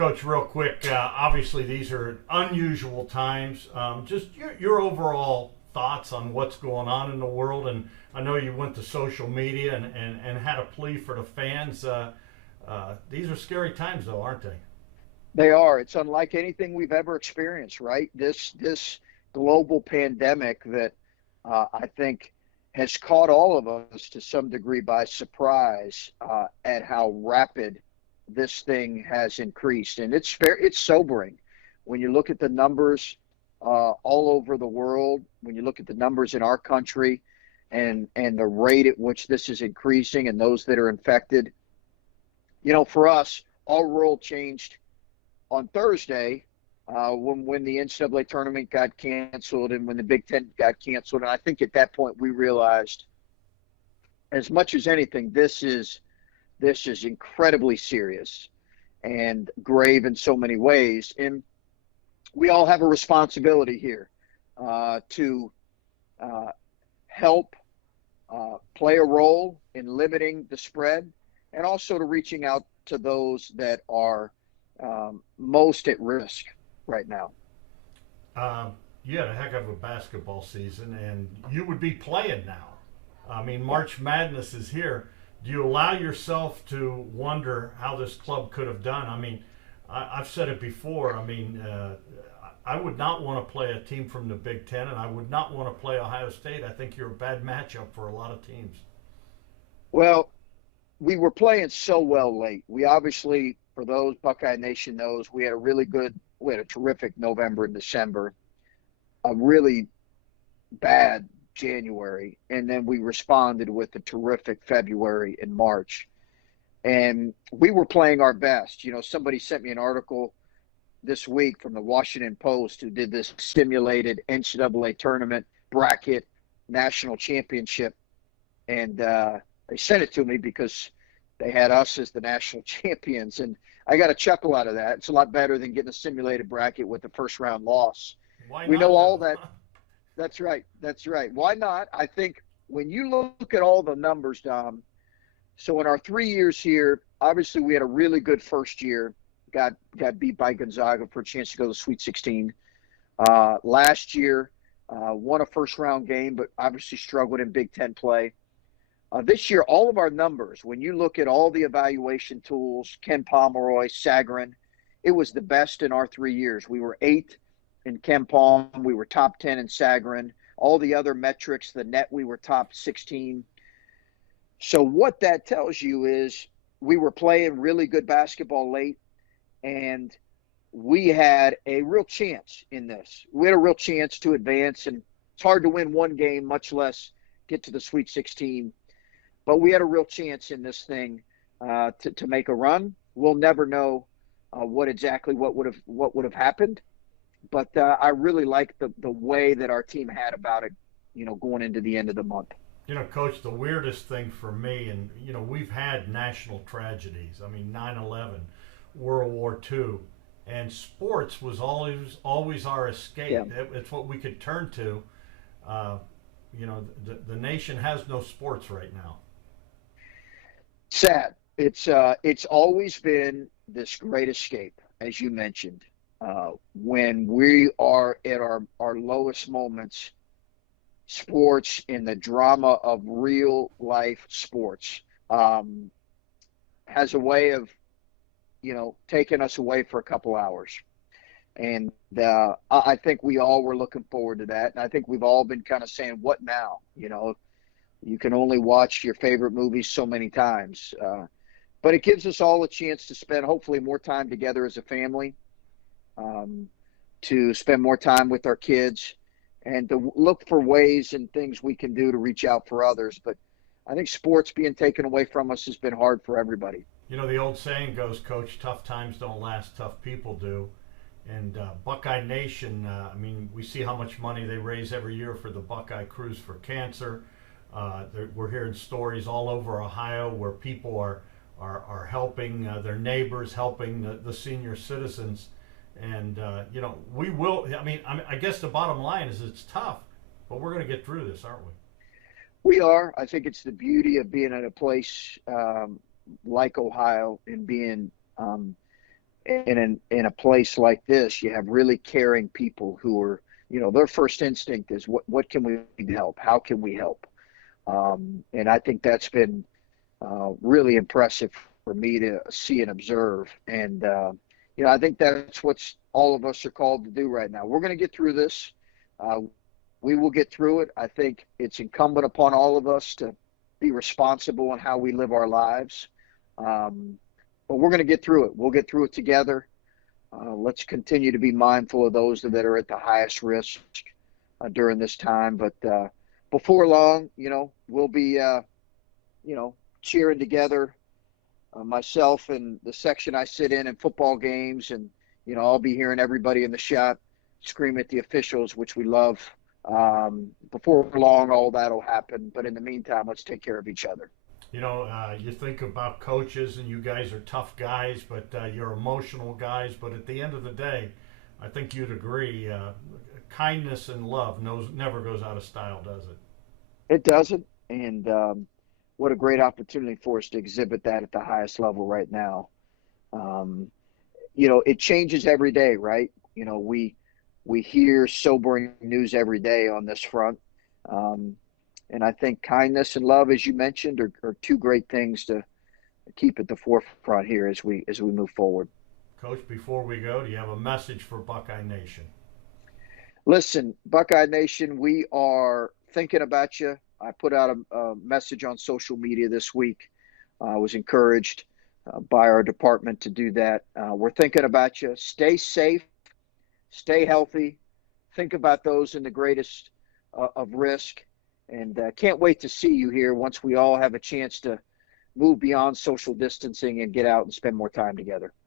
Coach, real quick, obviously these are unusual times. Just your overall thoughts on what's going on in the world. And I know you went to social media and had a plea for the fans. These are scary times, though, aren't they? They are. It's unlike anything we've ever experienced, right? This global pandemic that I think has caught all of us to some degree by surprise at how rapid this thing has increased, and it's sobering when you look at the numbers all over the world. When you look at the numbers in our country, and the rate at which this is increasing, and those that are infected. For us, our world changed on Thursday when the NCAA tournament got canceled and when the Big Ten got canceled. And I think at that point we realized, as much as anything, this is incredibly serious and grave in so many ways. And we all have a responsibility here to help play a role in limiting the spread, and also to reaching out to those that are most at risk right now. You had a heck of a basketball season, and you would be playing now. I mean, March Madness is here. Do you allow yourself to wonder how this club could have done? I mean, I've said it before. I mean, I would not want to play a team from the Big Ten, and I would not want to play Ohio State. I think you're a bad matchup for a lot of teams. Well, we were playing so well late. We obviously, for those Buckeye Nation knows, we had a terrific November and December, a really bad January, and then we responded with a terrific February and March. And we were playing our best. Somebody sent me an article this week from the Washington Post who did this simulated NCAA tournament bracket national championship. And they sent it to me because they had us as the national champions. And I got a chuckle out of that. It's a lot better than getting a simulated bracket with a first round loss. Why We not, know all though? that. That's right. That's right. Why not? I think when you look at all the numbers, Dom, so in our 3 years here, obviously we had a really good first year, got beat by Gonzaga for a chance to go to the Sweet 16. Last year, won a first-round game, but obviously struggled in Big Ten play. This year, all of our numbers, when you look at all the evaluation tools, Ken Pomeroy, Sagarin, it was the best in our 3 years. We were 8th in Ken Palm. We were top 10 in Sagarin. All the other metrics, the net, we were top 16. So what that tells you is we were playing really good basketball late, and we had a real chance in this. We had a real chance to advance, and it's hard to win one game, much less get to the Sweet 16. But we had a real chance in this thing to make a run. We'll never know what would have happened. But I really like the way that our team had about it, going into the end of the month. Coach, the weirdest thing for me, and, we've had national tragedies. I mean, 9/11, World War II, and sports was always our escape. Yeah. It's what we could turn to. The nation has no sports right now. Sad. It's always been this great escape, as you mentioned. When we are at our lowest moments, sports and the drama of real life sports has a way of, taking us away for a couple hours. And I think we all were looking forward to that. And I think we've all been kind of saying, what now? You can only watch your favorite movies so many times. But it gives us all a chance to spend hopefully more time together as a family, to spend more time with our kids, and to look for ways and things we can do to reach out for others. But I think sports being taken away from us has been hard for everybody. The old saying goes, Coach, tough times don't last, tough people do. And Buckeye Nation, we see how much money they raise every year for the Buckeye Cruise for Cancer. We're hearing stories all over Ohio where people are helping their neighbors, helping the senior citizens. And, we will, I guess the bottom line is it's tough, but we're going to get through this, aren't we? We are. I think it's the beauty of being at a place like Ohio and being in a place like this, you have really caring people who are, their first instinct is what can we help? How can we help? And I think that's been really impressive for me to see and observe. And I think that's what all of us are called to do right now. We're going to get through this. We will get through it. I think it's incumbent upon all of us to be responsible in how we live our lives. But we're going to get through it. We'll get through it together. Let's continue to be mindful of those that are at the highest risk during this time. But before long, we'll be, cheering together. Myself and the section I sit in football games, and I'll be hearing everybody in the shop scream at the officials, which we love. Before long, all that'll happen. But in the meantime, let's take care of each other. You think about coaches, and you guys are tough guys, but you're emotional guys. But at the end of the day, I think you'd agree, kindness and love never goes out of style, does it? It doesn't. And what a great opportunity for us to exhibit that at the highest level right now. It changes every day, right? We hear sobering news every day on this front. And I think kindness and love, as you mentioned, are two great things to keep at the forefront here as we move forward. Coach, before we go, do you have a message for Buckeye Nation? Listen, Buckeye Nation, we are thinking about you. I put out a message on social media this week. I was encouraged by our department to do that. We're thinking about you. Stay safe, stay healthy. Think about those in the greatest of risk. And can't wait to see you here once we all have a chance to move beyond social distancing and get out and spend more time together.